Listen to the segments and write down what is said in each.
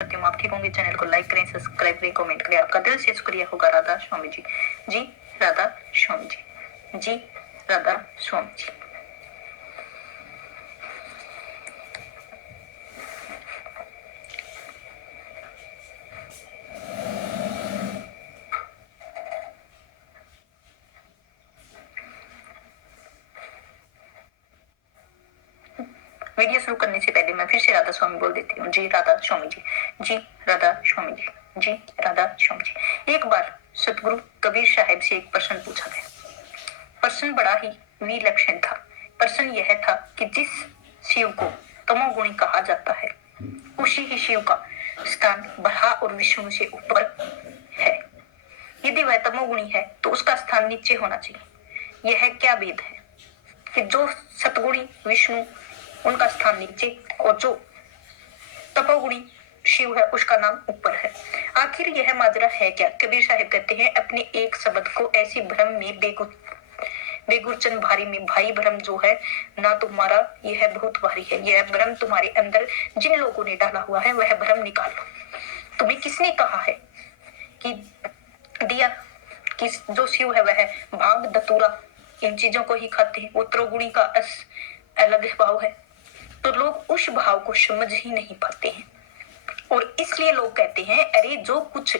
करती हूँ। आप ठीक होंगे। चैनल को लाइक करें, सब्सक्राइब करें, कमेंट करें। आपका दिल से शुक्रिया होगा। राधा स्वामी जी। जी राधा स्वामी जी। जी राधा स्वामी जी। वीडियो शुरू करने से पहले मैं फिर से राधा स्वामी बोल देती हूँ। जी राधा स्वामी जी। जी राधा स्वामी जी। जी राधा स्वामी जी। एक बार सतगुरु कबीर साहब से एक प्रश्न पूछा गया। प्रश्न बड़ा ही विलक्षण था। प्रश्न यह था कि जिस शिव को तमोगुणी कहा जाता है, उसी ही शिव का स्थान ब्रह्मा और विष्णु से ऊपर है। यदि वह तमोगुणी है तो उसका स्थान नीचे होना चाहिए। यह क्या भेद है कि जो सतगुणी विष्णु उनका स्थान नीचे और जो तपोगुणी शिव है उसका नाम ऊपर है। आखिर यह माजरा है क्या? कबीर साहब कहते हैं, अपने एक शब्द को ऐसी भ्रम में बेगुरचन भारी में भाई भ्रम जो है ना तुम्हारा, यह बहुत भारी है। यह भ्रम तुम्हारे अंदर जिन लोगों ने डाला हुआ है वह भ्रम निकाल लो। तुम्हें किसने कहा है कि दिया कि जो शिव है वह भांग धतूरा इन चीजों को ही खाते हैं, वो त्रिगुणी का अलग भाव है। तो लोग उस भाव को समझ ही नहीं पाते हैं और इसलिए लोग कहते हैं, अरे जो कुछ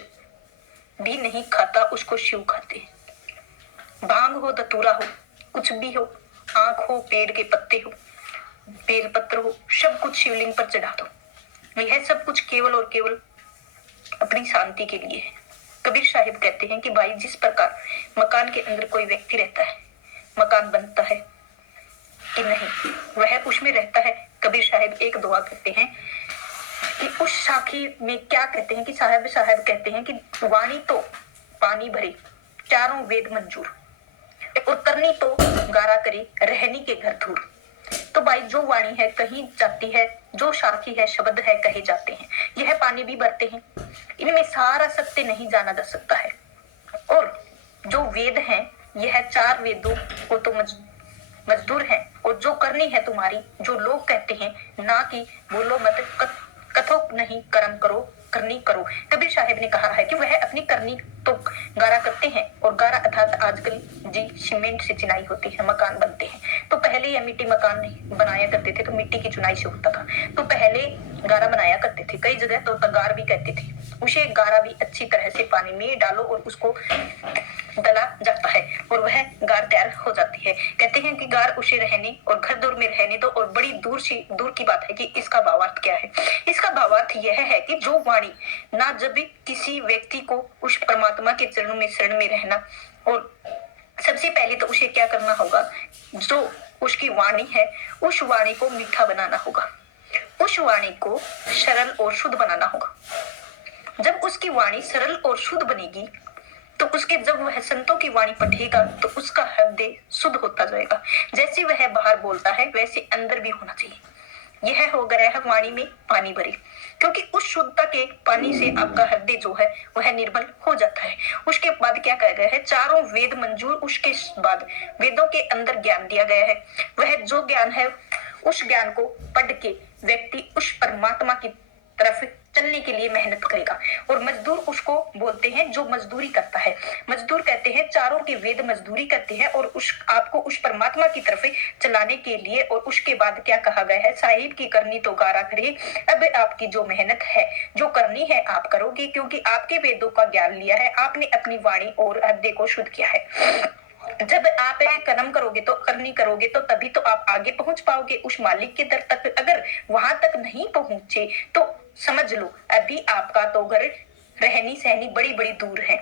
भी नहीं खाता उसको शिव खाते हैं। भांग हो, धतूरा हो, कुछ भी हो, आंख हो, पेड़ के पत्ते हो, बेल पत्र हो, सब कुछ शिवलिंग पर चढ़ा दो। यह सब कुछ केवल और केवल अपनी शांति के लिए है। कबीर साहिब कहते हैं कि भाई, जिस प्रकार मकान के अंदर कोई व्यक्ति रहता है, मकान बनता है कि नहीं, वह उसमें रहता है। कबीर साहिब एक दुआ कहते हैं कि उस साखी में क्या कहते हैं कि साहब कहते हैं कि वाणी तो पानी भरे, चारों वेद मंजूर, और करनी तो गारा करी, रहनी के घर धूर। तो भाई, जो वाणी है कहीं जाती है, जो साखी है शब्द है कहे जाते हैं, यह पानी भी भरते हैं। इनमें सारा सत्य नहीं जाना जा सकता है। और जो वेद हैं, यह चार वेदों को तो मजदूर है, और जो करनी है तुम्हारी, जो लोग कहते हैं ना कि बोलो मत, कथो नहीं कर्म करो, करनी करो। कबीर साहब ने कहा है कि वह अपनी करनी तो गारा करते हैं, और गारा अर्थात आजकल जी सीमेंट से चिनाई होती है, मकान बनते हैं। तो पहले ये मिट्टी मकान नहीं बनाया करते थे, तो मिट्टी की चुनाई से होता था। तो पहले गारा बनाया करते थे, कई जगह तो तगार भी कहते थे। उसे गारा भी अच्छी तरह से पानी में डालो और उसको गला जाता है और वह गार तैयार हो जाती है। कहते हैं कि गार उसे रहने और घर दूर में रहने दो। और बड़ी दूर की बात है कि इसका भावार्थ क्या है। इसका भावार्थ यह है कि जो वाणी ना, जब भी किसी व्यक्ति को उस परमात्मा के चरणों में शरण में रहना, और सबसे पहले तो उसे क्या करना होगा, जो उसकी वाणी है उस वाणी को मीठा बनाना होगा, उस वाणी को सरल और शुद्ध बनाना होगा। जब उसकी वाणी सरल और शुद्ध बनेगी तो उसके जब वह संतों की वाणी पढ़ेगा तो उसका हृदय शुद्ध होता जाएगा। जैसे वह बाहर बोलता है वैसे अंदर भी होना चाहिए। यह हो गया है वाणी में पानी भरे, क्योंकि उस शुद्धता के पानी से आपका हृदय जो है वह निर्मल हो जाता है। उसके बाद क्या कहा गया है, चारों वेद मंजूर। उसके बाद वेदों के अंदर ज्ञान दिया गया है। वह जो ज्ञान है उस ज्ञान को पढ़ के व्यक्ति उस परमात्मा की तरफ चलने के लिए मेहनत करेगा। और मजदूर उसको बोलते हैं जो मजदूरी करता है। मजदूर कहते हैं, चारों के वेद मजदूरी करते हैं और उस आपको उस परमात्मा की तरफ चलाने के लिए। और उसके बाद क्या कहा गया है, साहिब की करनी तो गारा करे। अब आपकी जो मेहनत है, जो करनी है आप करोगे, क्योंकि आपके वेदों का ज्ञान लिया है आपने, अपनी वाणी और हृदय को शुद्ध किया है। जब आप कर्म करोगे तो करनी करोगे तो तभी तो आप आगे पहुंच पाओगे उस मालिक के दर तक। अगर वहां तक नहीं पहुंचे तो समझ लो अभी आपका तो घर रहनी सहनी बड़ी बड़ी दूर है।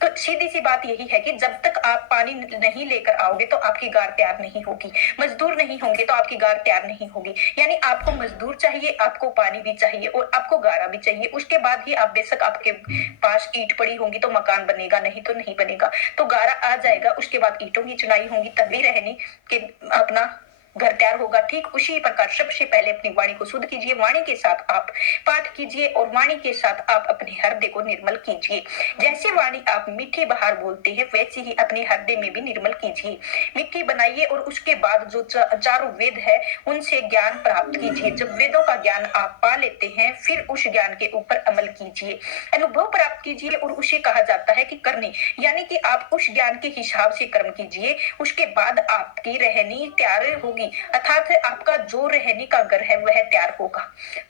तो सीधी सी बात यही है कि जब तक आप पानी नहीं लेकर आओगे तो आपकी गार तैयार नहीं होगी। मजदूर नहीं होंगे तो आपकी गार तैयार नहीं होगी। यानी आपको मजदूर चाहिए, आपको पानी भी चाहिए और आपको गारा भी चाहिए। उसके बाद ही आप, बेशक आपके पास ईंट पड़ी होंगी तो मकान बनेगा, नहीं तो नहीं बनेगा। तो गारा आ जाएगा, उसके बाद ईंटों की चुनाई होगी, तभी रहने के अपना घर तैयार होगा। ठीक उसी प्रकार सबसे पहले अपनी वाणी को शुद्ध कीजिए, वाणी के साथ आप पाठ कीजिए और वाणी के साथ आप अपने हृदय को निर्मल कीजिए। जैसे वाणी आप मीठे बाहर बोलते हैं वैसे ही अपने हृदय में भी निर्मल कीजिए, मीठी बनाइए और उसके बाद जो चारों वेद है उनसे ज्ञान प्राप्त कीजिए। जब वेदों का ज्ञान आप पा लेते हैं फिर उस ज्ञान के ऊपर अमल कीजिए, अनुभव प्राप्त कीजिए और उसे कहा जाता है कि करने, यानी कि आप उस ज्ञान के हिसाब से कर्म कीजिए। उसके बाद आपकी रहनी तैयार होगी, अर्थात आपका जो रहने का घर है वह तैयार होगा।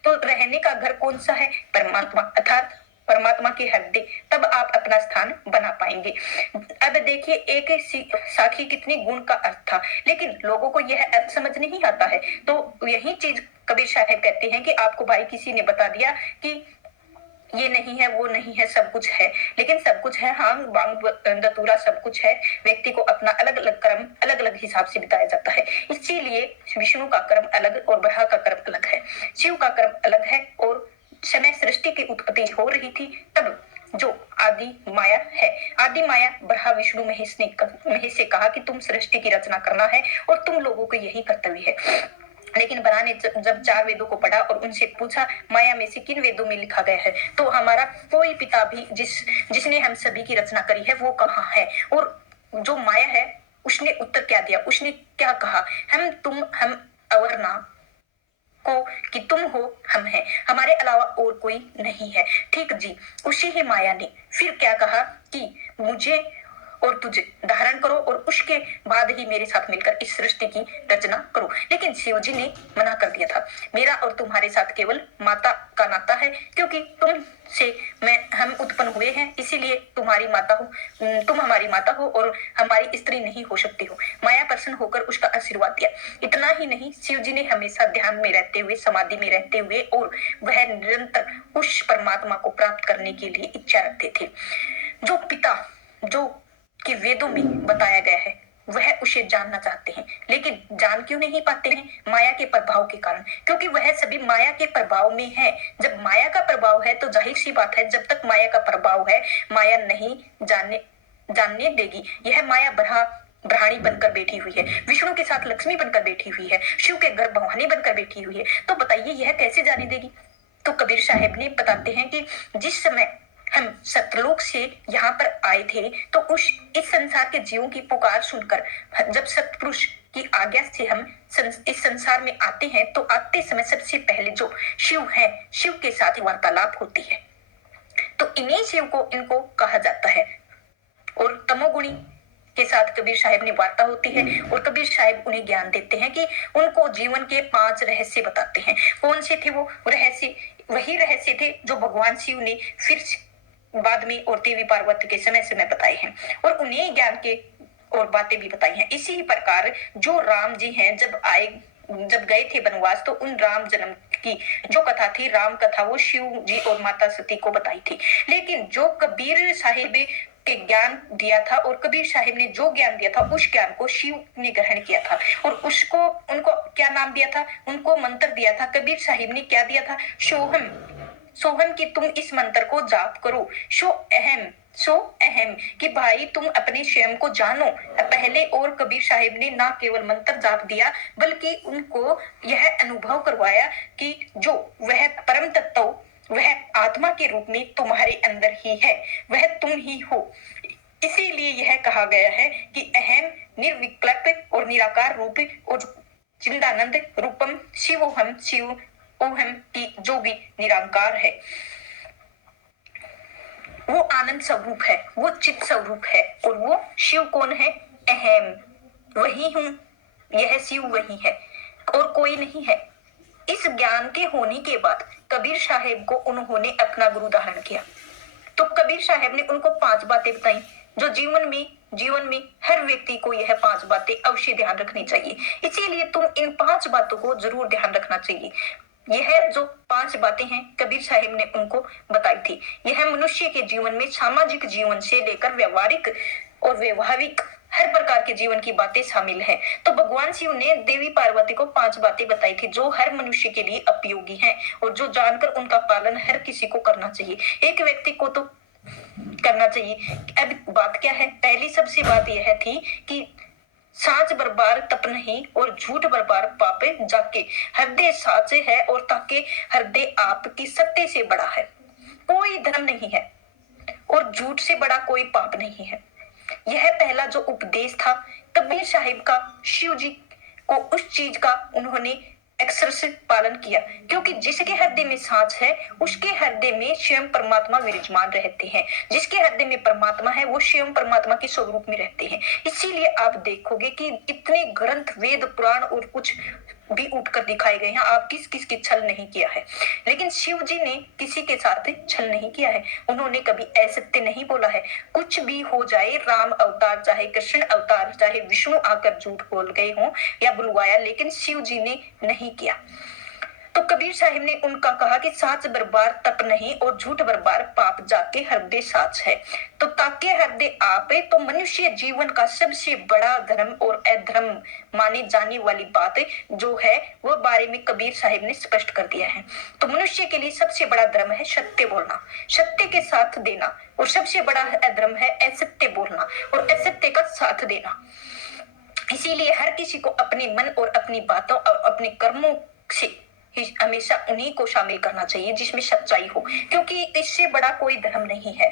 तो रहने का घर कौन सा है? परमात्मा, अर्थात परमात्मा के हृदय, तब आप अपना स्थान बना पाएंगे। अब देखिए एक साखी कितनी गुण का अर्थ था, लेकिन लोगों को यह अर्थ समझ नहीं आता है। तो यही चीज कबीर साहब कहते हैं कि आपको भाई किसी ने बता दिया कि ये नहीं है वो नहीं है, सब कुछ है, लेकिन सब कुछ है, हाँ बांग दतूरा सब कुछ है। व्यक्ति को अपना अलग अलग कर्म अलग अलग हिसाब से बिताया जाता है। इसीलिए विष्णु का कर्म अलग और ब्रह्मा का कर्म अलग है, शिव का कर्म अलग है। और समय सृष्टि की उत्पत्ति हो रही थी तब जो आदि माया है, आदि माया ब्रह्मा विष्णु महेश से कहा कि तुम सृष्टि की रचना करना है और तुम लोगों को यही कर्तव्य है। लेकिन ब्रह्मा ने जब 4 वेदों को पढ़ा और उनसे पूछा माया में से किन वेदों में लिखा गया है, तो हमारा कोई पिता भी जिसने हम सभी की रचना करी है वो कहाँ है? और जो माया है उसने उत्तर क्या दिया, उसने क्या कहा, हम तुम हम और ना को कि तुम हो हम हैं, हमारे अलावा और कोई नहीं है। ठीक जी, उसी ही माया ने फिर क्या कहा कि मुझे और तुझे धारण करो और उसके बाद ही मेरे साथ मिलकर इस सृष्टि की रचना करो। लेकिन शिव जी ने मना कर दिया था, मेरा और तुम्हारे साथ केवल माता का नाता है, क्योंकि तुम से हम उत्पन्न हुए हैं, इसीलिए तुम्हारी माता हो, तुम हमारी माता हो और हमारी स्त्री नहीं हो सकती हो। माया प्रसन्न होकर उसका आशीर्वाद दिया। इतना ही नहीं, शिव जी ने हमेशा ध्यान में रहते हुए, समाधि में रहते हुए और वह निरंतर उस परमात्मा को प्राप्त करने के लिए इच्छा रखते थे। जो पिता जो कि वेदों में बताया गया है वह उसे जानना चाहते हैं, लेकिन जान क्यों नहीं पाते हैं? माया के प्रभाव के कारण, क्योंकि वह सभी माया के प्रभाव में है। जब माया का प्रभाव है तो जाहिर सी बात है, जब तक माया का प्रभाव है माया नहीं जानने देगी। यह माया ब्रहाणी बनकर बैठी हुई है, विष्णु के साथ लक्ष्मी बनकर बैठी हुई है, शिव के घर भवानी बनकर बैठी हुई है, तो बताइए यह कैसे जाने देगी? तो कबीर साहब ने बताते हैं कि जिस समय हम सतलोक से यहाँ पर आए थे तो इस संसार के जीवों की पुकार सुनकर जब सतपुरुष की आज्ञा से हम इस संसार में आते हैं तो आते समय सबसे पहले जो शिव है, शिव के साथ वार्तालाप होती है। तो इन्हीं शिव को इनको कहा जाता है और तमोगुणी के साथ कबीर साहब ने वार्ता होती है और कबीर साहब उन्हें ज्ञान देते हैं कि उनको जीवन के 5 रहस्य बताते हैं। कौन से थे वो रहस्य? वही रहस्य थे जो भगवान शिव ने फिर बाद में और देवी पार्वती के समय समय बताए हैं और उन्हें ज्ञान के और बातें भी बताई हैं। इसी प्रकार जो राम जी हैं जब गए थे वनवास तो उन राम जन्म की जो कथा थी, राम कथा, वो शिव जी और माता सती को बताई थी। लेकिन जो कबीर साहिब के ज्ञान दिया था और कबीर साहिब ने जो ज्ञान दिया था उस ज्ञान को शिव ने ग्रहण किया था और उनको क्या नाम दिया था? उनको मंत्र दिया था। कबीर साहिब ने क्या दिया था? सोहम कि तुम इस मंत्र को जाप करो। सो अहम कि भाई तुम अपने स्वयं को जानो पहले। और कबीर साहिब ने ना केवल मंत्र जाप दिया बल्कि उनको यह अनुभव करवाया कि जो वह परम तत्व वह आत्मा के रूप में तुम्हारे अंदर ही है, वह तुम ही हो। इसीलिए यह कहा गया है कि अहम निर्विकल्प और निराकार रूप और चिदानंद रूपम शिवोहम शिव ओहम की जो भी निराकार है, वो आनंद स्वरूप है, वो चित स्वरूप है। और वो शिव कौन है? अहम, वही हूं, यह शिव वही है और कोई नहीं है। इस ज्ञान के होने के बाद कबीर साहेब को उन्होंने अपना गुरु धारण किया। तो कबीर साहब ने उनको 5 बातें बताई जो जीवन में हर व्यक्ति को यह 5 बातें अवश्य ध्यान रखनी चाहिए। इसीलिए तुम इन 5 बातों को जरूर ध्यान रखना चाहिए। यह जो 5 बातें हैं कबीर साहिब ने उनको बताई थी। यह मनुष्य के जीवन में सामाजिक जीवन से लेकर व्यवहारिक और व्यवहारिक हर प्रकार के जीवन की बातें शामिल है। तो भगवान शिव ने देवी पार्वती को 5 बातें बताई थी जो हर मनुष्य के लिए उपयोगी हैं और जो जानकर उनका पालन हर किसी को करना चाहिए। एक व्यक्ति को तो करना चाहिए। अब बात क्या है? पहली सबसे बात यह थी कि साँच बरबार तप नहीं और झूठ बरबार पाप जाके, हृदय साच है और ताके हृदय आपकी सत्य से बड़ा है। कोई धर्म नहीं है और झूठ से बड़ा कोई पाप नहीं है। यह पहला जो उपदेश था कबीर साहिब का, शिव जी को उस चीज का उन्होंने अक्षर से पालन किया, क्योंकि जिसके हृदय में सांच है उसके हृदय में स्वयं परमात्मा विराजमान रहते हैं। जिसके हृदय में परमात्मा है वो स्वयं परमात्मा के स्वरूप में रहते हैं। इसीलिए आप देखोगे कि इतने ग्रंथ, वेद, पुराण और कुछ भी उठकर दिखाए गए हैं। आप किस किस की छल नहीं किया है, लेकिन शिव जी ने किसी के साथ छल नहीं किया है। उन्होंने कभी असत्य नहीं बोला है। कुछ भी हो जाए, राम अवतार चाहे कृष्ण अवतार चाहे विष्णु आकर झूठ बोल गए हों या बुलवाया, लेकिन शिव जी ने नहीं किया। तो कबीर साहिब ने उनका कहा कि साच बरबार तप नहीं और झूठ बरबार पाप जाके हृदय साच है। तो ताके हृदय आपे, तो मनुष्य जीवन का सबसे बड़ा धर्म और अधर्म माने जाने वाली बात जो है वो बारे में कबीर साहिब ने स्पष्ट कर दिया है। तो मनुष्य के लिए सबसे बड़ा धर्म है सत्य बोलना, सत्य के साथ देना, और सबसे बड़ा अधर्म है असत्य बोलना और असत्य का साथ देना। इसीलिए हर किसी को अपने मन और अपनी बातों और अपने कर्मों से हमेशा उन्हीं को शामिल करना चाहिए जिसमें सच्चाई हो, क्योंकि इससे बड़ा कोई धर्म नहीं है।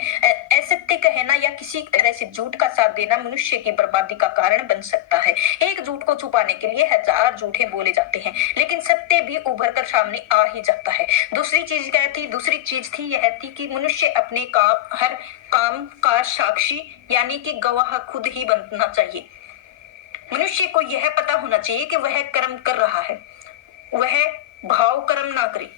असत्य कहना या किसी तरह से झूठ का साथ देना मनुष्य की बर्बादी का कारण बन सकता है। एक झूठ को छुपाने के लिए हजार झूठे बोले जाते हैं, लेकिन सत्य भी उभर कर सामने आ ही जाता है। दूसरी चीज थी यह थी कि मनुष्य अपने हर काम का साक्षी यानी कि गवाह खुद ही बनना चाहिए। मनुष्य को यह पता होना चाहिए कि वह कर्म कर रहा है, वह भाव कर्म ना करे,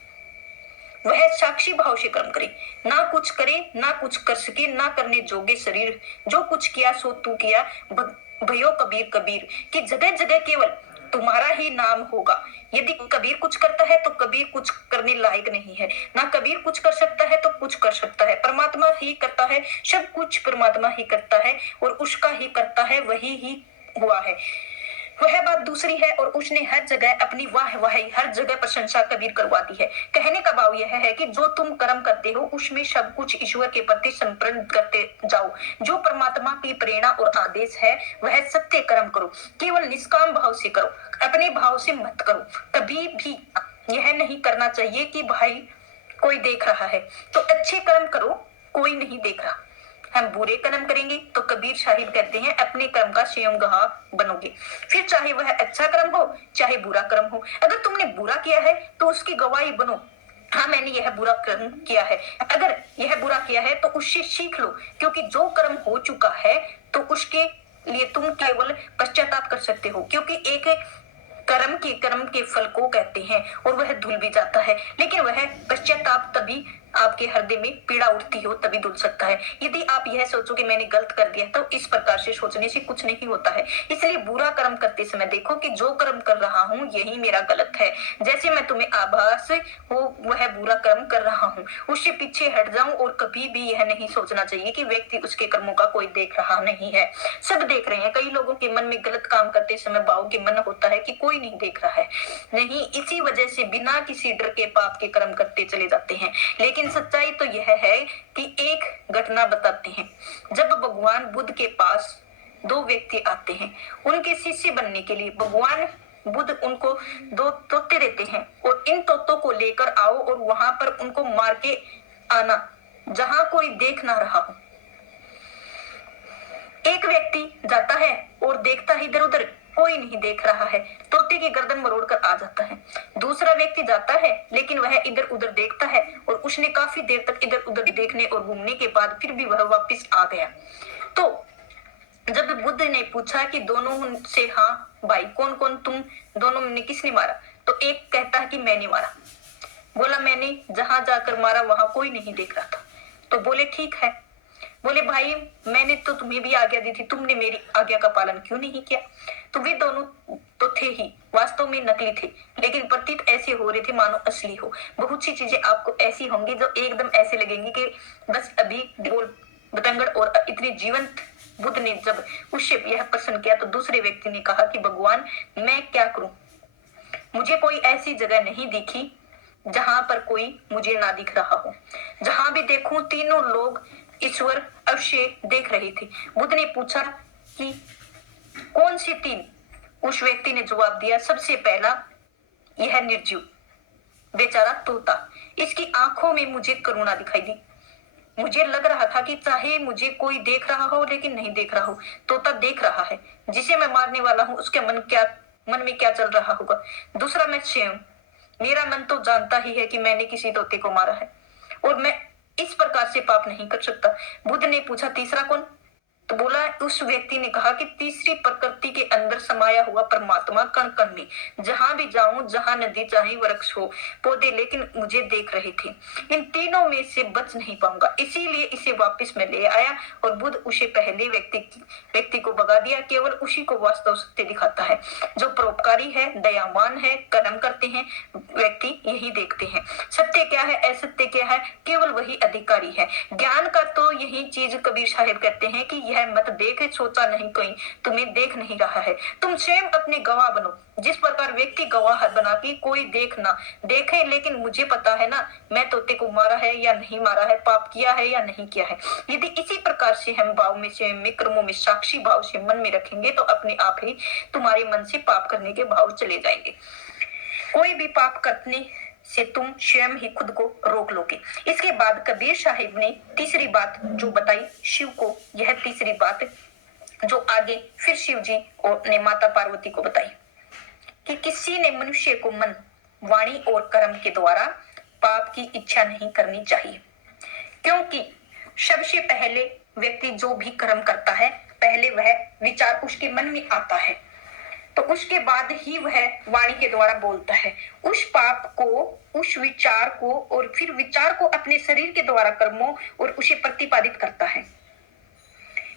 वह साक्षी भाव से कर्म करे, ना कुछ करे ना कुछ कर सके, ना करने जोगे शरीर, जो कुछ किया सो तू किया, भयो कबीर कबीर, कि जगह जगह केवल तुम्हारा ही नाम होगा। यदि कबीर कुछ करता है तो कबीर कुछ करने लायक नहीं है, ना कबीर कुछ कर सकता है तो कुछ कर सकता है। परमात्मा ही करता है, सब कुछ परमात्मा ही करता है और उसका ही करता है, वही ही हुआ है। वह बात दूसरी है और उसने हर जगह अपनी वाहवाही, हर जगह प्रशंसा कबीर करवा दी है। कहने का भाव यह है कि जो तुम कर्म करते हो उसमें सब कुछ ईश्वर के प्रति समर्पण करते जाओ। जो परमात्मा की प्रेरणा और आदेश है वह सत्य कर्म करो, केवल निष्काम भाव से करो, अपने भाव से मत करो। कभी भी यह नहीं करना चाहिए कि भाई कोई देख रहा है तो अच्छे कर्म करो, कोई नहीं देख रहा। हम बुरे कर्म करेंगे तो कबीर साहिब कहते हैं अपने कर्म का स्वयं गवाह बनोगे, फिर चाहे वह अच्छा कर्म हो चाहे बुरा कर्म हो। अगर तुमने बुरा किया है तो उसकी गवाही बनो, हाँ मैंने यह बुरा कर्म किया है। अगर यह बुरा किया है तो उससे सीख लो, क्योंकि जो कर्म हो चुका है तो उसके लिए तुम केवल पश्चाताप कर सकते हो, क्योंकि एक कर्म के फल को कहते हैं और वह धुल भी जाता है, लेकिन वह पश्चाताप तभी आपके हृदय में पीड़ा उठती हो तभी धुल सकता है। यदि आप यह सोचो कि मैंने गलत कर दिया तो इस प्रकार से सोचने से कुछ नहीं होता है। इसलिए बुरा कर्म करते समय देखो कि जो कर्म कर रहा हूँ यही मेरा गलत है। जैसे मैं तुम्हें आभास हो वह बुरा कर्म कर रहा हूँ, उससे पीछे हट जाऊं और कभी भी यह नहीं सोचना चाहिए कि व्यक्ति उसके कर्मों का कोई देख रहा नहीं है, सब देख रहे हैं। कई लोगों के मन में गलत काम करते समय भाव के मन होता है कि कोई नहीं देख रहा है, नहीं, इसी वजह से बिना किसी डर के पाप के कर्म करते चले जाते हैं। लेकिन सच्चाई तो यह है कि एक घटना बताते हैं। जब भगवान बुद्ध के पास दो व्यक्ति आते हैं उनके शिष्य बनने के लिए, भगवान बुद्ध उनको दो तोते देते हैं और इन तोतों को लेकर आओ और वहां पर उनको मार के आना जहां कोई देख ना रहा हो। एक व्यक्ति जाता है और देखता है इधर उधर कोई नहीं देख रहा है, तोते की गर्दन मरोड़ कर आ जाता है। दूसरा व्यक्ति जाता है लेकिन वह इधर उधर देखता है और उसने काफी देर तक इधर उधर देखने और घूमने के बाद फिर भी वह वापस आ गया। तो जब बुद्ध ने पूछा कि दोनों से, हाँ भाई कौन कौन तुम दोनों में किसने मारा, तो एक कहता है कि मैंने मारा। बोला मैंने जहां जाकर मारा वहां कोई नहीं देख रहा था। तो बोले ठीक है। बोले भाई मैंने तो तुम्हें भी आज्ञा दी थी, तुमने मेरी आज्ञा का पालन क्यों नहीं किया। तो वे दोनों तो थे ही, वास्तव में नकली थे, लेकिन प्रतीत ऐसे हो रहे थे मानो असली हो। बहुत सी चीजें आपको ऐसी होंगी जो एकदम ऐसे लगेंगी कि बस अभी बोल बतंगड़। और इतनी जीवंत बुद्ध ने जब उससे यह प्रश्न किया तो दूसरे व्यक्ति ने कहा कि भगवान मैं क्या करूं, मुझे कोई ऐसी जगह नहीं दिखी जहां पर कोई मुझे ना दिख रहा हो। जहां भी देखूं तीनों लोग ईश्वर अवश्य देख रहे थे। बुद्ध ने पूछा कि कौन सी तीन? उस व्यक्ति ने जवाब दिया, सबसे पहला यह निर्जीव बेचारा तोता। इसकी आंखों में मुझे करुणा दिखाई दी। मुझे लग रहा था कि चाहे मुझे कोई देख रहा हो लेकिन नहीं देख रहा हो, तोता देख रहा है। जिसे मैं मारने वाला हूँ उसके मन में क्या चल रहा होगा। दूसरा, मैं स्वयं, मेरा मन तो जानता ही है कि मैंने किसी तोते को मारा है और मैं इस प्रकार से पाप नहीं कर सकता। बुद्ध ने पूछा, तीसरा कौन? तो बोला, उस व्यक्ति ने कहा कि तीसरी प्रकृति के अंदर समाया हुआ परमात्मा कण कण में, जहां भी जाऊं, जहां नदी चाहे वृक्ष हो पौधे, लेकिन मुझे देख रहे थे। इन तीनों में से बच नहीं पाऊंगा, इसीलिए इसे वापस में ले आया और बुद्ध उसे पहले व्यक्ति को भगा दिया। केवल उसी को वास्तव सत्य दिखाता है। जो परोपकारी है, दयावान है, कर्म करते हैं व्यक्ति यही देखते हैं। सत्य क्या है, असत्य क्या है, केवल वही अधिकारी है। ज्ञान का तो यही चीज कबीर साहिब कहते हैं कि यह मत देख, सोचा नहीं कोई तुम्हें देख नहीं रहा है। तुम स्वयं अपने गवाह बनो। जिस प्रकार व्यक्ति गवाह बना कि कोई देख ना देखे, लेकिन मुझे पता है ना, मैं तोते को मारा है या नहीं मारा है, पाप किया है या नहीं किया है। यदि इसी प्रकार से हम भाव में, स्वयं में, कर्मों में साक्षी भाव से मन में रखेंगे तो अपने आप ही तुम्हारे मन से पाप करने के भाव चले जाएंगे। कोई भी पाप करने से तुम स्वयं ही खुद को रोक लोगे। इसके बाद कबीर साहिब ने तीसरी बात जो बताई शिव को, यह तीसरी बात जो आगे फिर शिव जी और ने माता पार्वती को बताई कि किसी ने मनुष्य को मन, वाणी और कर्म के द्वारा पाप की इच्छा नहीं करनी चाहिए, क्योंकि सबसे पहले व्यक्ति जो भी कर्म करता है, पहले वह विचार उसके मन में आता है, तो उसके बाद ही वह वाणी के द्वारा बोलता है। उस पाप को, उस विचार को और फिर विचार को अपने शरीर के द्वारा कर्मों और उसे प्रतिपादित करता है।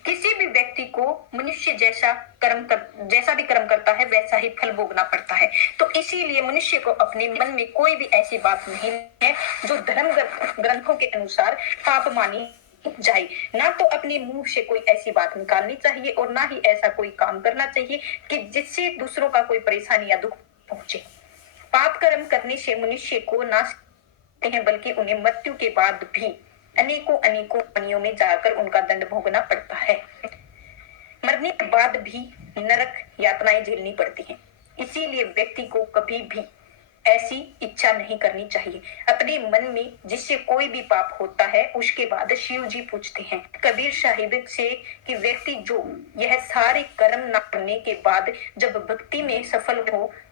किसी भी व्यक्ति को मनुष्य जैसा भी कर्म करता है वैसा ही फल भोगना पड़ता है। तो इसीलिए मनुष्य को अपने मन में कोई भी ऐसी बात नहीं है जो धर्म ग्रंथों के अनुसार पाप मानी जाए। ना तो अपने मुंह से कोई ऐसी बात निकालनी चाहिए और ना ही ऐसा कोई काम करना चाहिए कि जिससे दूसरों का कोई परेशानी या दुख पहुंचे। पाप कर्म करने से मनुष्य को नाश हैं, बल्कि उन्हें मृत्यु के बाद भी अनेकों योनियों में जाकर उनका दंड भोगना पड़ता है। मरने के बाद भी नरक यातनाएं झेलनी पड़ती हैं। इसीलिए व्यक्ति को कभी भी ऐसी इच्छा नहीं करनी चाहिए अपने मन में जिससे कोई भी पाप होता है। उसके बाद शिव जी पूछते हैं कबीर साहिब से कि व्यक्ति जो यह सारे कर्म न करने के बाद जब भक्ति में सफल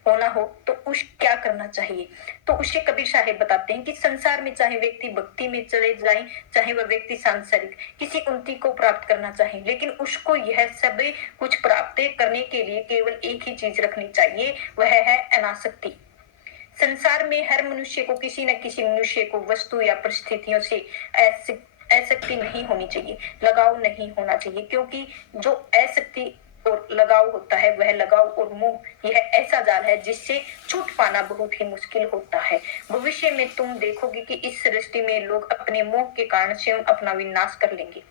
होना हो तो उस क्या करना चाहिए। तो उसे कबीर साहिब बताते हैं कि संसार में चाहे व्यक्ति भक्ति में चले जाए, चाहे वह व्यक्ति सांसारिक किसी उन्नति को प्राप्त करना चाहे, लेकिन उसको यह सब कुछ प्राप्त करने के लिए केवल एक ही चीज रखनी चाहिए, वह है अनासक्ति। संसार में हर मनुष्य को, किसी न किसी मनुष्य को वस्तु या परिस्थितियों से आसक्ति नहीं होनी चाहिए, लगाव नहीं होना चाहिए, क्योंकि जो आसक्ति और लगाव होता है वह लगाव और मोह यह ऐसा जाल है जिससे छूट पाना बहुत ही मुश्किल होता है। भविष्य में तुम देखोगे कि इस सृष्टि में लोग अपने मोह के कारण स्वयं अपना विनाश कर लेंगे।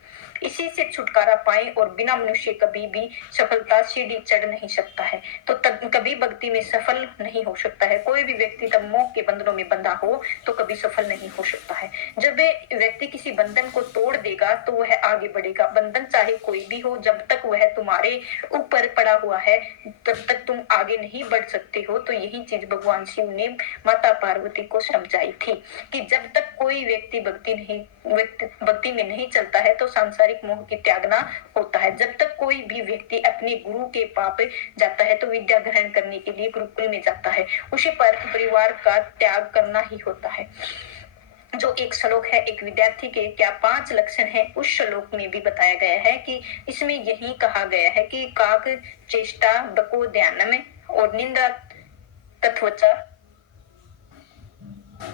इसी से छुटकारा पाए और बिना मनुष्य कभी भी सफलता सीढ़ी चढ़ नहीं सकता है, तो तब कभी भक्ति में सफल नहीं हो सकता है। कोई भी व्यक्ति तब मोह के बंधनों में बंधा हो तो कभी सफल नहीं हो सकता है। जब व्यक्ति किसी बंधन को तोड़ देगा तो वह आगे बढ़ेगा। बंधन चाहे कोई भी हो, जब तक वह तुम्हारे ऊपर पड़ा हुआ है तब तक तुम आगे नहीं बढ़ सकते हो। तो यही चीज भगवान शिव ने माता पार्वती को समझाई थी कि जब तक कोई व्यक्ति भक्ति में नहीं चलता है तो सांसारिक मोह की त्यागना होता है। जब तक कोई भी व्यक्ति अपने गुरु के पास जाता है तो विद्या ग्रहण करने के लिए गुरुकुल में जाता है, उसे परिवार का त्याग करना ही होता है। जो एक श्लोक है, एक विद्यार्थी के क्या 5 लक्षण है, उस श्लोक में भी बताया गया है कि इसमें यही कहा गया है कि काक चेष्टा बको ध्यानम और निंदा तत्वचा,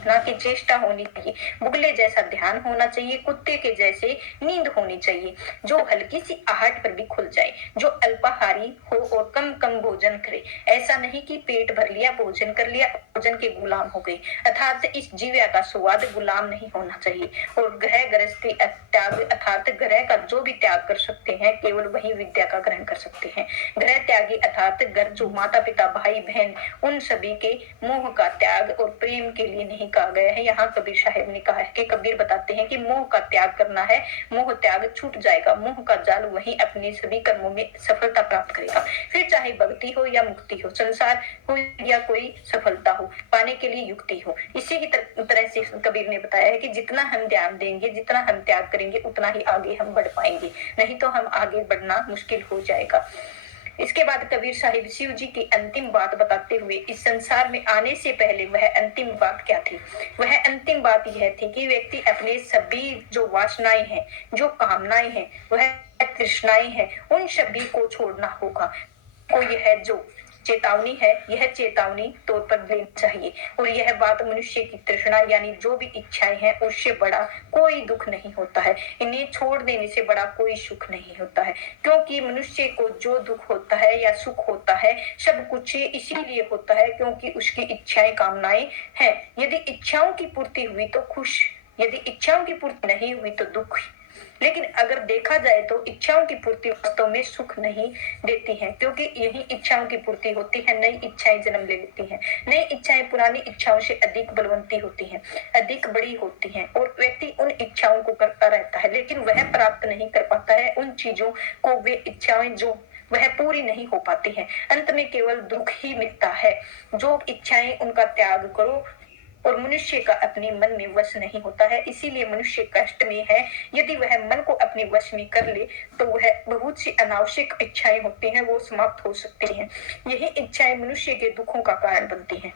ना कि चेष्टा होनी चाहिए। बुगले जैसा ध्यान होना चाहिए, कुत्ते के जैसे नींद होनी चाहिए, जो हल्की सी आहट पर भी खुल जाए, जो अल्पाहारी हो और कम कम भोजन करे। ऐसा नहीं कि पेट भर लिया, भोजन कर लिया, भोजन के गुलाम हो गए। अर्थात इस जीव्या का स्वाद गुलाम नहीं होना चाहिए। और ग्रह गृहस्थी त्याग, अर्थात ग्रह का जो भी त्याग कर सकते हैं केवल वही विद्या का ग्रहण कर सकते हैं। ग्रह त्यागी अर्थात घर जो माता पिता भाई बहन उन सभी के मोह का त्याग और प्रेम के लिए नहीं नहीं कहा गया है। यहाँ कबीर साहब ने कहा है कि कबीर बताते हैं कि मोह का त्याग करना है, मोह त्याग छूट जाएगा, मोह का जाल वही अपने सभी कर्मों में सफलता प्राप्त करेगा। फिर चाहे भक्ति हो या मुक्ति हो, संसार हो या कोई सफलता हो, पाने के लिए युक्ति हो। इसी ही तरह से कबीर ने बताया है कि जितना हम ध्यान देंगे, जितना हम त्याग करेंगे, उतना ही आगे हम बढ़ पाएंगे, नहीं तो हम आगे बढ़ना मुश्किल हो जाएगा। इसके बाद कबीर साहिब शिव जी की अंतिम बात बताते हुए इस संसार में आने से पहले वह अंतिम बात क्या थी? वह अंतिम बात यह थी कि व्यक्ति अपने सभी जो वासनाएं हैं, जो कामनाएं हैं, वह तृष्णाएं हैं, उन सभी को छोड़ना होगा। तो यह जो चेतावनी है, यह चेतावनी तौर पर लेनी चाहिए। और यह बात मनुष्य की तृष्णा यानी जो भी इच्छाएं हैं, उससे बड़ा कोई दुख नहीं होता है। इन्हें छोड़ देने से बड़ा कोई सुख नहीं होता है, क्योंकि मनुष्य को जो दुख होता है या सुख होता है, सब कुछ इसीलिए होता है क्योंकि उसकी इच्छाएं कामनाएं हैं। यदि इच्छाओं की पूर्ति हुई तो खुश, यदि इच्छाओं की पूर्ति नहीं हुई तो दुख। लेकिन अगर देखा जाए तो इच्छाओं की पूर्ति वास्तव में सुख नहीं देती है, क्योंकि यही इच्छाओं की पूर्ति होती है, नई इच्छाएं जन्म ले लेती हैं। नई इच्छाएं पुरानी इच्छाओं से अधिक बलवंती होती हैं, अधिक बड़ी होती हैं, और व्यक्ति उन इच्छाओं को करता रहता है, लेकिन वह प्राप्त नहीं कर पाता है उन चीजों को, वे इच्छाएं जो वह पूरी नहीं हो पाती है। अंत में केवल दुख ही मिलता है। जो इच्छाएं उनका त्याग करो, और मनुष्य का अपने मन में वश नहीं होता है, इसीलिए मनुष्य कष्ट में है। यदि वह मन को अपने वश में कर ले तो वह बहुत सी अनावश्यक इच्छाएं होती हैं, वो समाप्त हो सकती हैं। यही इच्छाएं मनुष्य के दुखों का कारण बनती हैं।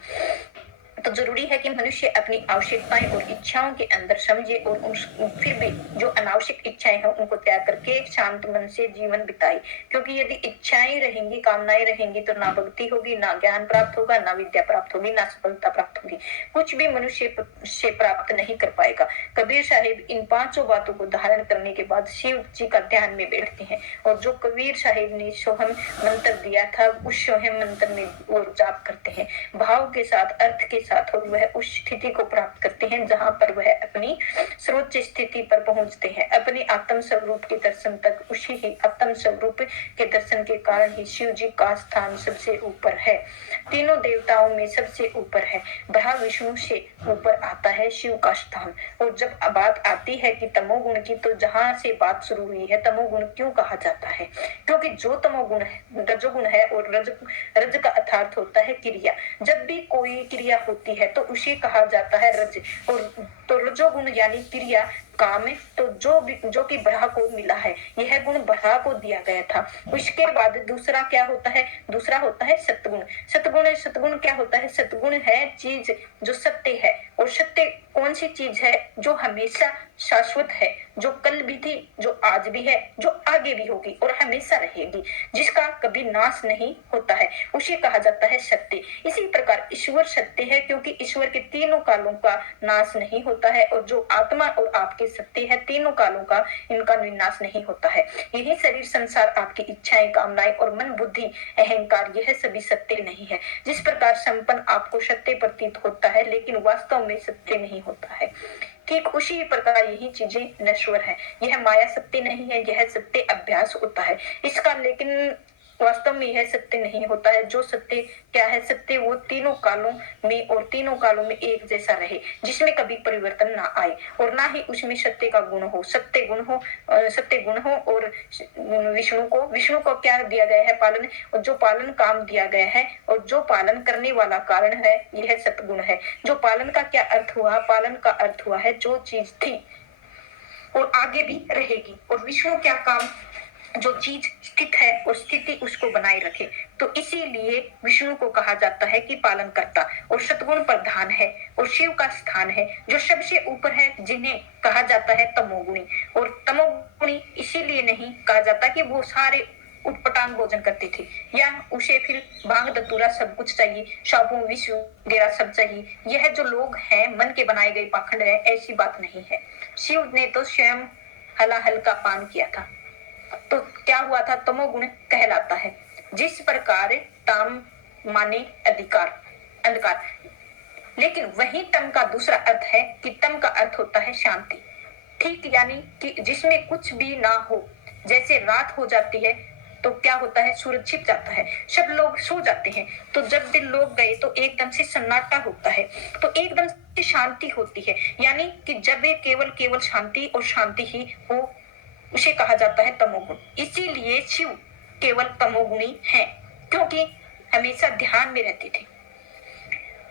तो जरूरी है कि मनुष्य अपनी आवश्यकताएं और इच्छाओं के अंदर समझे और फिर भी जो अनावश्यक इच्छाएं हैं उनको त्याग करके शांत मन से जीवन बिताए। क्योंकि यदि इच्छाएं रहेंगी, कामनाएं रहेंगी, तो ना भक्ति होगी, ना ज्ञान प्राप्त होगा, ना विद्या प्राप्त होगी, ना सफलता प्राप्त होगी, कुछ भी मनुष्य से प्राप्त नहीं कर पाएगा। कबीर साहिब इन पांचों बातों को धारण करने के बाद शिव जी का ध्यान में बैठते हैं, और जो कबीर साहिब ने सोहम मंत्र दिया था, उस सोहम मंत्र में वो जाप करते हैं भाव के साथ, अर्थ के साथ, और वह उस स्थिति को प्राप्त करते हैं जहां पर वह अपनी सर्वोच्च स्थिति पर पहुंचते हैं, अपने आत्म स्वरूप के दर्शन तक। उसी ही आत्म स्वरूप के दर्शन के कारण ही शिव जी का स्थान सबसे ऊपर है, तीनों देवताओं में सबसे ऊपर है। ब्रह्मा विष्णु से ऊपर आता है शिव का स्थान। और जब बात आती है कि तमोगुण की, तो जहां से बात शुरू हुई है, तमोगुण क्यों कहा जाता है? क्योंकि जो तमोगुण है, रजोगुण है, और रज का अर्थात होता है क्रिया। जब भी कोई क्रिया होती है तो उसे कहा जाता है रज। और तो रजोगुण यानी क्रिया, काम, तो जो कि ब्रह्मा को मिला है, यह गुण ब्रह्मा को दिया गया था। उसके बाद दूसरा क्या होता है? दूसरा होता है सतगुण। सतगुण क्या होता है? सतगुण है चीज जो सत्य है। और सत्य कौन सी चीज है? जो हमेशा शाश्वत है, जो कल भी थी, जो आज भी है, जो आगे भी होगी और हमेशा रहेगी, जिसका कभी नाश नहीं होता है, उसे कहा जाता है सत्य। इसी प्रकार ईश्वर सत्य है, क्योंकि ईश्वर के तीनों कालों का नाश नहीं होता है, और जो आत्मा और आपके सत्य है, तीनों कालों का इनका विनाश नहीं होता है। यही शरीर, संसार, आपकी इच्छाएं, कामनाएं और मन, बुद्धि, अहंकार, यह सभी सत्य नहीं है। जिस प्रकार संपन्न आपको सत्य प्रतीत होता है, लेकिन वास्तव में सत्य नहीं होता है, ठीक उसी प्रकार यही चीजें नश्वर है। यह माया सत्य नहीं है, यह सत्य अभ्यास होता है इसका, लेकिन वास्तव में यह सत्य नहीं होता है। जो सत्य क्या है? सत्य वो तीनों कालों में और तीनों कालों में एक जैसा रहे, जिसमें कभी परिवर्तन ना आए, और ना ही उसमें सत्य का गुण हो, सत्य गुण हो। और विष्णु को क्या दिया गया है? पालन। और जो पालन काम दिया गया है, और जो पालन करने वाला कारण है, यह सतगुण है। जो पालन का क्या अर्थ हुआ? पालन का अर्थ हुआ है जो चीज थी और आगे भी रहेगी। और विष्णु क्या काम? जो चीज स्थित है और स्थिति उसको बनाए रखे। तो इसीलिए विष्णु को कहा जाता है कि पालन करता। और सतगुण प्रधान है, और शिव का स्थान है जो सबसे ऊपर है, जिन्हें कहा जाता है तमोगुणी। और तमोगुणी इसीलिए नहीं कहा जाता कि वो सारे उटपटांग भोजन करते थे, या उसे फिर भांग धतूरा सब कुछ चाहिए, साबुन विष वगैरह सब चाहिए। यह जो लोग हैं, मन के बनाए गए पाखंड है, ऐसी बात नहीं है। शिव ने तो स्वयं हलाहल का पान किया था, तो क्या हुआ था? तमोगुण कहलाता है। जिस प्रकार ताम माने अधिकार, अंधकार, लेकिन वही तम का दूसरा अर्थ है कि तम का अर्थ होता है शांति, ठीक, यानी कि जिसमें कुछ भी ना हो। जैसे रात हो जाती है तो क्या होता है? सूरज छिप जाता है, सब लोग सो जाते हैं, तो जब दिन लोग गए तो एकदम से सन्नाटा होता है। तो एकदम शांति होती है, यानी कि जब वे केवल शांति और शांति ही हो, उसे कहा जाता है तमोगुण। इसीलिए शिव केवल तमोगुणी है, क्योंकि हमेशा ध्यान में रहते थे।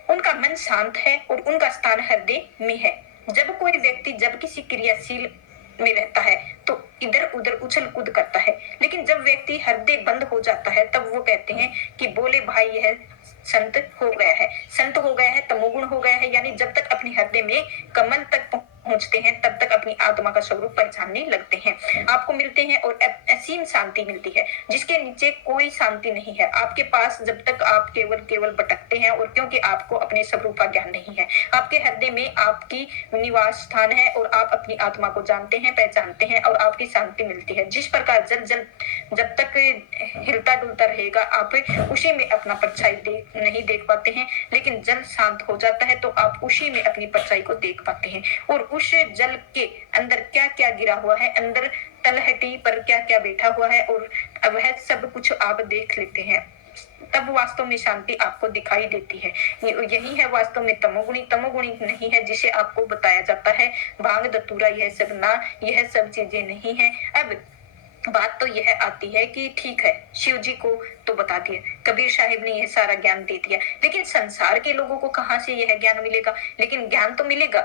उनका मन शांत है और उनका स्थान हृदय में है। जब कोई व्यक्ति जब किसी क्रियाशील में रहता है तो इधर उधर उछल कूद करता है, लेकिन जब व्यक्ति हृदय बंद हो जाता है तब वो कहते हैं कि बोले भाई यह संत हो गया है, संत हो गया है, तमोगुण हो गया है। यानी जब तक अपने हृदय में कमल तक पहुंचते हैं तब तक अपनी आत्मा का स्वरूप पहचानने लगते हैं, आपको मिलते हैं और असीम शांति मिलती है, जिसके नीचे कोई शांति नहीं है आपके पास जब तक आप केवल भटकते हैं। और क्योंकि आपको अपने स्वरूप का ज्ञान नहीं है, आपके हृदय में आपकी निवास स्थान है और आप अपनी आत्मा को जानते हैं, पहचानते हैं और आपकी शांति मिलती है। जिस प्रकार जल जब तक हिलता डुलता रहेगा आप उसी में अपना परछाई नहीं देख पाते हैं, लेकिन जल शांत हो जाता है तो आप उसी में अपनी परछाई को देख पाते हैं। और उस जल के अंदर क्या क्या गिरा हुआ है, अंदर तलहटी पर क्या क्या बैठा हुआ है, और वह सब कुछ आप देख लेते हैं, तब वास्तव में शांति आपको दिखाई देती है। यही है वास्तव में तमोगुणी। तमोगुणी नहीं है जिसे आपको बताया जाता है भांग धतूरा यह सब ना, यह सब चीजें नहीं है। अब बात तो यह आती है कि ठीक है, शिव जी को तो बता दिया, कबीर साहिब ने यह सारा ज्ञान दे दिया, लेकिन संसार के लोगों को कहाँ से यह ज्ञान मिलेगा? लेकिन ज्ञान तो मिलेगा,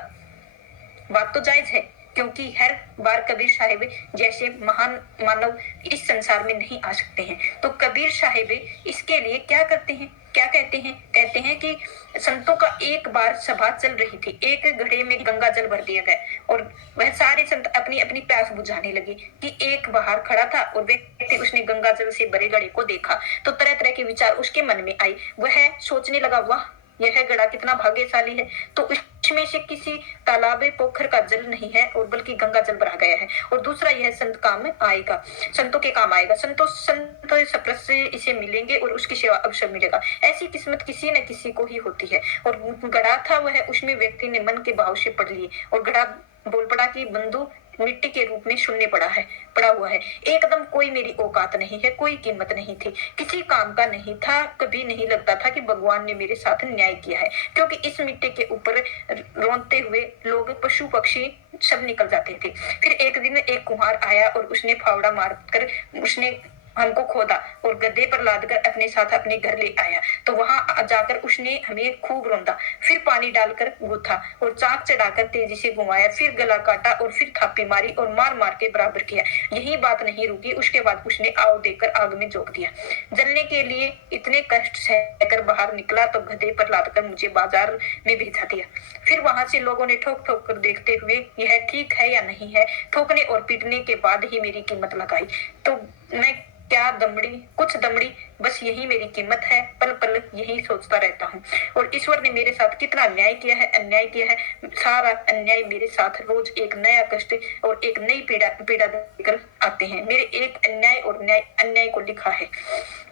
बात तो जायज है, क्योंकि हर बार कबीर साहिब जैसे महान मानव इस संसार में नहीं आ सकते हैं। तो कबीर साहिब इसके लिए क्या करते हैं, क्या कहते हैं? कहते हैं कि संतों का एक बार सभा चल रही थी, एक घड़े में गंगा जल भर दिया गया और वह सारे संत अपनी अपनी प्यास बुझाने लगे कि एक बाहर खड़ा था और व्यक्ति उसने गंगा जल से भरे घड़े को देखा तो तरह तरह के विचार उसके मन में आए। वह सोचने लगा, वाह यह घड़ा कितना भाग्यशाली है, तो उसमें से किसी तालाब पोखर का जल नहीं है और बल्कि गंगा जल भरा गया है। और दूसरा, यह संत काम आएगा, संतों के काम आएगा, संत सप्रस से इसे मिलेंगे और उसकी सेवा अवसर मिलेगा। ऐसी किस्मत किसी न किसी को ही होती है। और घड़ा था वह, उसमें व्यक्ति ने मन के भाव से पढ़ लिए और घड़ा बोल पड़ा कि बंधु मिट्टी के रूप में शून्य पड़ा हुआ है, एकदम कोई मेरी औकात नहीं है, कोई कीमत नहीं थी, किसी काम का नहीं था, कभी नहीं लगता था कि भगवान ने मेरे साथ न्याय किया है, क्योंकि इस मिट्टी के ऊपर रोते हुए लोग, पशु पक्षी सब निकल जाते थे। फिर एक दिन एक कुम्हार आया और उसने फावड़ा मारकर उसने हमको खोदा और गद्दे पर लादकर अपने साथ अपने घर ले आया। तो वहां जाकर उसने हमें खूब रौंदा, फिर पानी डालकर गूथा और चाक चढ़ाकर तेजी से घुमाया, फिर गला काटा और फिर थापी मारी और मार मार के बराबर किया। यही बात नहीं रुकी, उसके बाद उसने आव देकर आग में झोंक दिया। जलने के लिए इतने कष्ट सहकर बाहर निकला तो गधे पर लादकर मुझे बाजार में भेजा दिया। फिर वहां से लोगों ने ठोक ठोक कर देखते हुए यह ठीक है या नहीं है, ठोकने और पीटने के बाद ही मेरी कीमत लगाई। तो मैं क्या दमड़ी, कुछ दमड़ी, बस यही मेरी कीमत है, पल पल यही सोचता रहता हूँ। और ईश्वर ने मेरे साथ कितना अन्याय किया है, अन्याय किया है, सारा अन्याय मेरे साथ रोज एक नया कष्ट और एक नई पीड़ा देकर आते हैं। मेरे एक अन्याय और अन्याय को लिखा है।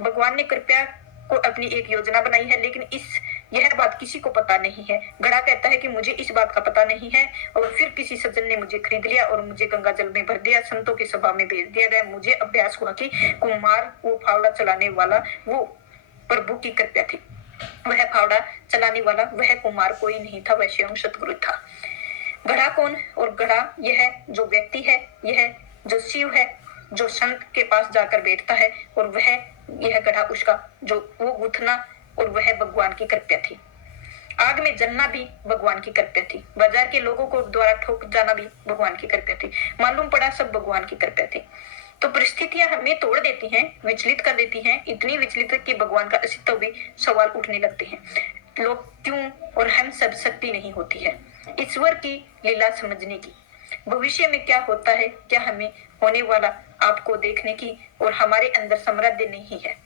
भगवान ने कृपया को अपनी एक योजना बनाई है, लेकिन यह बात किसी को पता नहीं है। घड़ा कहता है कि मुझे इस बात का पता नहीं है, और फिर किसी सज्जन ने मुझे खरीद लिया और मुझे गंगा जल में भर दिया, संतों की सभा में भेज दिया गया। मुझे अभ्यास हुआ कि कुम्हार, वो फावड़ा चलाने वाला, वो प्रभु की कृपा थी। वह फावड़ा चलाने वाला, वह कुम्हार कोई नहीं था, वह स्वयं सतगुरु था। घड़ा कौन? और घड़ा यह जो व्यक्ति है, यह जो शिव है, जो संत के पास जाकर बैठता है, और वह यह घड़ा उसका जो वो गूंथना, और वह भगवान की कृपा थी। आग में जलना भी भगवान की कृपा थी, बाजार के लोगों को द्वारा ठोक जाना भी भगवान की कृपा थी, मालूम पड़ा सब भगवान की कृपा थी। तो परिस्थितियां हमें तोड़ देती हैं, विचलित कर देती हैं, इतनी विचलित कि भगवान का अस्तित्व भी सवाल उठने लगते हैं। लोग क्यों और हम सब शक्ति नहीं होती है ईश्वर की लीला समझने की, भविष्य में क्या होता है, क्या हमें होने वाला आपको देखने की, और हमारे अंदर समृद्धि नहीं है।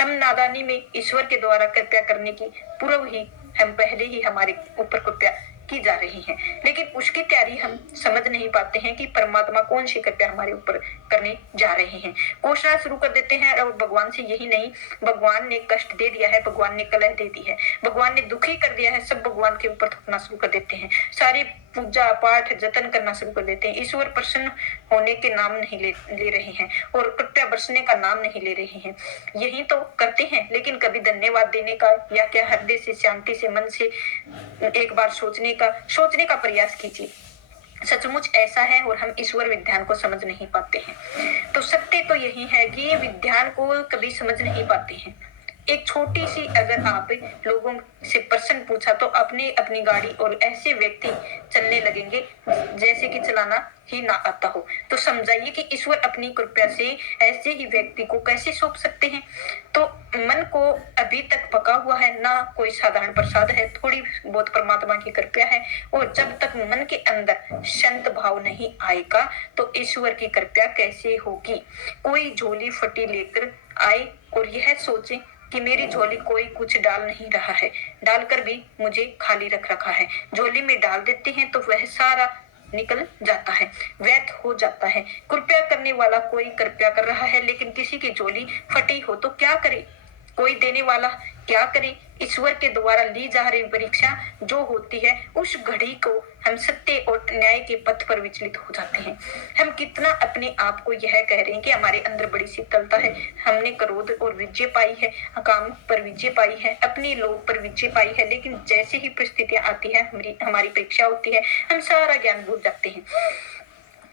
हम नादानी में ईश्वर के द्वारा कृपया करने की पूर्व ही हम पहले ही हमारे ऊपर कृपया की जा रही है, लेकिन उसकी तैयारी हम समझ नहीं पाते हैं कि परमात्मा कौन सी कृपया हमारे ऊपर करने जा रहे हैं। कोसना शुरू कर देते हैं, और भगवान से यही नहीं, भगवान ने कष्ट दे दिया है, भगवान ने कलह दे दी है, भगवान ने दुखी कर दिया है, सब भगवान के ऊपर थोपना शुरू कर देते हैं। सारे पूजा पाठ जतन करना शुरू कर देते हैं। ईश्वर प्रसन्न होने के नाम नहीं ले रहे हैं और कृपया बरसने का नाम नहीं ले रहे हैं। यही तो करते हैं, लेकिन कभी धन्यवाद देने का या क्या हृदय से शांति से मन से एक बार सोचने का प्रयास कीजिए। सचमुच ऐसा है और हम ईश्वर विज्ञान को समझ नहीं पाते हैं। तो सत्य तो यही है कि विज्ञान को कभी समझ नहीं पाते हैं। एक छोटी सी अगर आप लोगों से प्रश्न पूछा तो अपनी अपनी गाड़ी और ऐसे व्यक्ति चलने लगेंगे जैसे कि चलाना ही ना आता हो। तो समझाइए कि ईश्वर अपनी कृपा से ऐसे ही व्यक्ति को कैसे सौंप सकते हैं। तो मन को अभी तक पका हुआ है, ना कोई साधारण प्रसाद है, थोड़ी बहुत परमात्मा की कृपा है। और जब तक मन के अंदर संत भाव नहीं आएगा तो ईश्वर की कृपा कैसे होगी। कोई झोली फटी लेकर आए और यह सोचे कि मेरी झोली कोई कुछ डाल नहीं रहा है, डालकर भी मुझे खाली रख रखा है। झोली में डाल देते हैं तो वह सारा निकल जाता है, व्यर्थ हो जाता है। कृपया करने वाला कोई कृपया कर रहा है, लेकिन किसी की झोली फटी हो तो क्या करे, कोई देने वाला क्या करे। ईश्वर के द्वारा ली जा रही परीक्षा जो होती है उस घड़ी को हम सत्य और न्याय के पथ पर विचलित हो जाते हैं। हम कितना अपने आप को यह कह रहे हैं कि हमारे अंदर बड़ी शीतलता है, हमने क्रोध और विजय पाई है, काम पर विजय पाई है, अपनी लोभ पर विजय पाई है, लेकिन जैसे ही परिस्थितियां आती है, हमारी परीक्षा होती है, हम सारा ज्ञान भूल जाते हैं।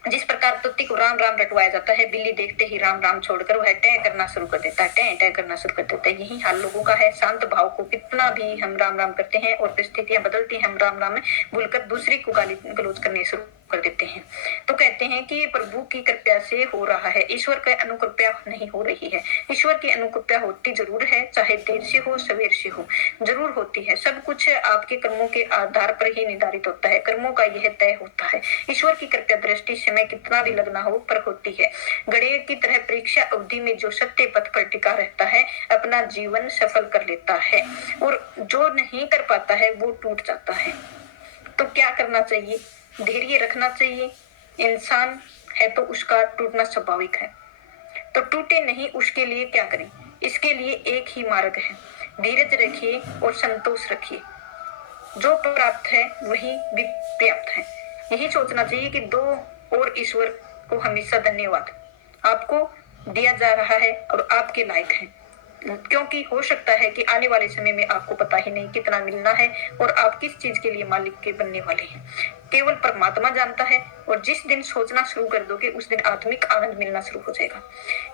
जिस प्रकार कुत्ते को राम राम रटवाया जाता है, बिल्ली देखते ही राम राम छोड़कर वह टै करना शुरू कर देता है, टै करना शुरू कर देता है। यही हाल लोगों का है। शांत भाव को कितना भी हम राम राम करते हैं और परिस्थितियां बदलती हैं, हम राम राम में भूलकर दूसरे को गाली गलौज करने शुरू कर देते हैं। तो कहते हैं कि प्रभु की कृपा से हो रहा है, ईश्वर की अनुकृपा नहीं हो रही है। ईश्वर की अनुकृपा होती जरूर है, चाहे देर से हो सवेर से हो, जरूर होती है। सब कुछ आपके कर्मों के आधार पर ही निर्धारित होता है, कर्मों का यह तय होता है। ईश्वर की कृपा दृष्टि समय कितना भी लगना हो पर होती है। गणेर की तरह परीक्षा अवधि में जो सत्य पथ पर टिका रहता है अपना जीवन सफल कर लेता है, और जो नहीं कर पाता है वो टूट जाता है। तो क्या करना चाहिए? धैर्य रखना चाहिए। इंसान है तो उसका टूटना स्वाभाविक है, तो टूटे नहीं उसके लिए क्या करें? इसके लिए एक ही मार्ग है, धीरज रखिए और संतोष रखिए। जो प्राप्त है वही विपर्याप्त है। यही सोचना चाहिए कि दो और ईश्वर को हमेशा धन्यवाद आपको दिया जा रहा है और आपके लायक है, क्योंकि हो सकता है कि आने वाले समय में आपको पता ही नहीं कितना मिलना है और आप किस चीज के लिए मालिक के बनने वाले हैं। केवल परमात्मा जानता है, और जिस दिन सोचना शुरू कर दोगे उस दिन आत्मिक आनंद मिलना शुरू हो जाएगा।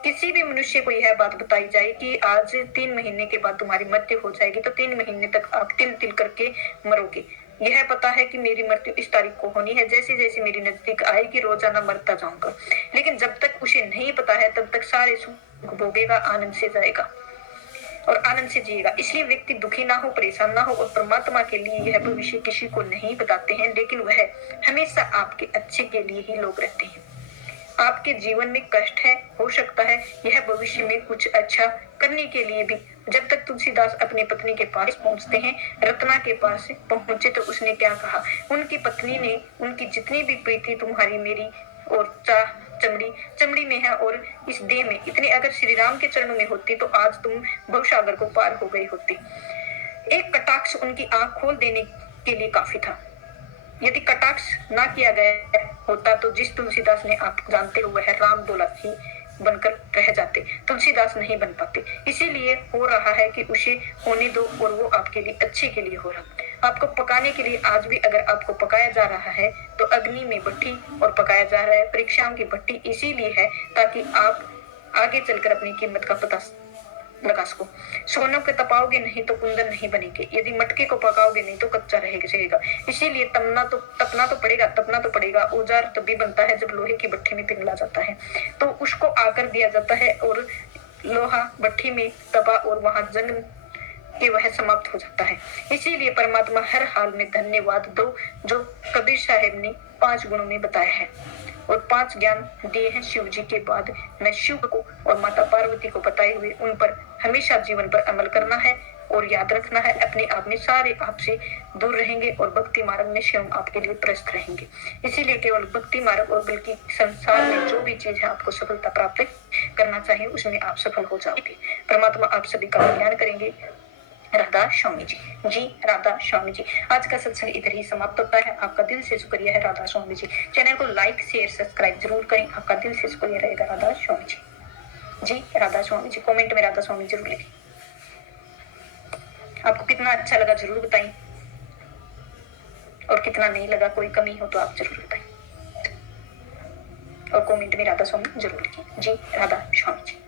किसी भी मनुष्य को यह बात बताई जाए कि आज 3 महीने के बाद तुम्हारी मृत्यु हो जाएगी, तो 3 महीने तक आप तिल तिल करके मरोगे। यह पता है कि मेरी मृत्यु इस तारीख को होनी है, जैसे जैसे मेरी नजदीक आएगी रोजाना मरता जाऊंगा। लेकिन जब तक उसे नहीं पता है तब तक सारे सुख भोगेगा, आनंद से जाएगा और आनंद से जिएगा। इसलिए व्यक्ति दुखी ना हो, परेशान ना हो, और परमात्मा के लिए यह भविष्य किसी को नहीं बताते हैं, लेकिन वह हमेशा आपके अच्छे के लिए ही लोग रहते हैं। आपके जीवन में कष्ट है, हो सकता है यह भविष्य में कुछ अच्छा करने के लिए भी। जब तक तुलसीदास अपनी पत्नी के पास पहुंचते हैं, रत्ना के पास पहुंचे, तो उसने क्या कहा? उनकी पत्नी ने, उनकी जितनी भी प्रीति तुम्हारी मेरी और चमड़ी में है और इस देह में, इतनी अगर श्री राम के चरणों में होती तो आज तुम भवसागर को पार हो गई होती। एक कटाक्ष उनकी आंख खोल देने के लिए काफी था। यदि कटाक्ष ना किया गया होता तो जिस तुलसीदास ने आप जानते हो वह राम दौलत ही बनकर रह जाते, तुलसीदास नहीं बन पाते। इसीलिए हो रहा है कि उसे होने दो, और वो आपके लिए अच्छे के लिए हो रहा। आपको पकाने के लिए आज भी अगर आपको पकाया जा रहा है तो अग्नि में भट्टी और पकाया जा रहा है, परीक्षाओं की भट्टी इसीलिए है ताकि आप आगे चलकर अपनी कीमत का पता लगा सको। सोनों के तपाओगे नहीं तो कुंदन नहीं बनेंगे, यदि मटके को पकाओगे नहीं तो कच्चा रहेगा। इसीलिए तपना तो पड़ेगा। औजार तभी बनता है जब लोहे की भट्टी में पिघला जाता है, तो उसको आकर दिया जाता है और लोहा भट्टी में तपा और वहां जंग कि वह समाप्त हो जाता है। इसीलिए परमात्मा हर हाल में धन्यवाद दो, जो कबीर साहब ने 5 गुणों में बताया है, और 5 ज्ञान दिए हैं शिव जी के बाद। मैं शिव को और माता पार्वती को बताए हुए उन पर हमेशा जीवन पर अमल करना है और याद रखना है। अपने आप में सारे आपसे दूर रहेंगे और भक्ति मार्ग में स्वयं आपके लिए प्रस्त रहेंगे। इसीलिए केवल भक्ति मार्ग और बल्कि संसार में जो भी चीज है आपको सफलता प्राप्त करना चाहिए उसमें आप सफल हो जाओगे। परमात्मा आप सभी का कल्याण करेंगे। राधा स्वामी जी। जी राधा स्वामी जी। आज का सत्संग इधर ही समाप्त होता है। आपका दिल से शुक्रिया है राधा स्वामी जी। चैनल को लाइक शेयर सब्सक्राइब जरूर करें। आपका दिल से शुक्रिया रहेगा राधा स्वामी जी। जी राधा स्वामी जी। कमेंट में राधा स्वामी जरूर लिखें। आपको कितना अच्छा लगा जरूर बताएं, और कितना नहीं लगा, कोई कमी हो तो आप जरूर बताएं, और कमेंट में राधा स्वामी जरूर लिखें। जी राधा स्वामी जी।